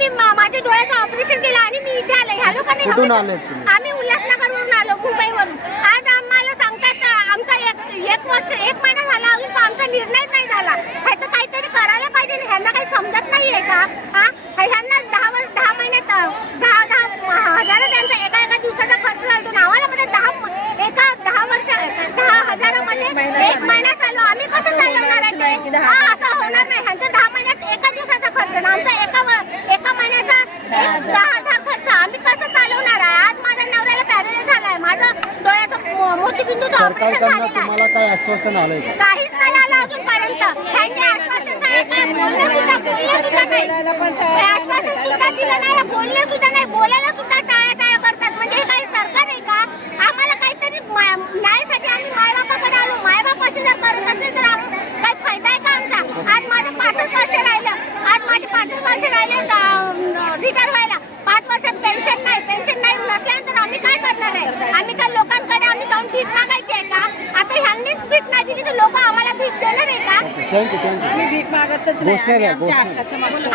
मी माझ्या डोळ्याचं ऑपरेशन केलं आणि मी इथे आले. ह्या लोकांनी कुठून तुम्ही? आम्ही उल्हासनगरवरून आलो मुंबईवरून. आज आम्हाला सांगतात अं, आमचा एक एक वर्ष एक महिना झाला अजून आमचा निर्णय नाही झाला. ह्याचं काहीतरी करायला पाहिजे ना. ह्यांना काही समजत नाहीये का? हा? ह्यांना दहा वर्ष दहा महिन्यात अं, दहा दहा हजार त्यांचा एका एका दिवसाचा खर्च चालतो नावाला मध्ये दहा म- एका दहा वर्ष दहा हजारामध्ये एक महिना चालू. आम्ही कसं चालवणार आहे ते? हा असं होणार नाही. ह्यांचा दहा महिन्यात एका दिवसाचा खर्च ना आमचा एका व- एका महिन्याचा एक दहा हजार खर्च आम्ही कसं चालवणार आहे आज माझ्या नवऱ्याला पॅरेलाइज झालाय माझं डोळ्याचं मो- मोतीबिंदूचं ऑपरेशन सरकारकडनं झालेलं आहे. तुम्हाला काय आश्वासन आलंय का? काहीच नाही आलं अजूनपर्यंत. ह्यांनी आश्वासन सांगितलं, काय बोलले सुद्धा बोलले सुद्धा नाही. हे आश्वासन सुद्धा दिलं नाही बोलले सुद्धा नाही बोलायला सुद्धा टाळ्या टाळ्या करतात. म्हणजे हे काही सरकार आहे का? आम्हाला काहीतरी मा- न्यायासाठी आम्ही मायबापाकडे आलो. मायबापाशी जर करत असेल तर काही फायदा आहे का आमचा? आज माझं पाचच वर्ष राहिलं. आज माझे पाचच वर्ष राहिले रिटायर व्हायला पाच वर्षात पेन्शन नाही पेन्शन नाही नसल्यानंतर आम्ही काय करणार आहे आम्ही काय लोकांकडे आम्ही जाऊन भीक मागायची आहे का आता ह्यांनीच भीक नाही दिली तर लोक आम्हाला भीक देणार आहे का? थँक्यू थँक्यू आम्ही भीक मागतच नाही आम्ही आमच्या. हक्काचं मागतो.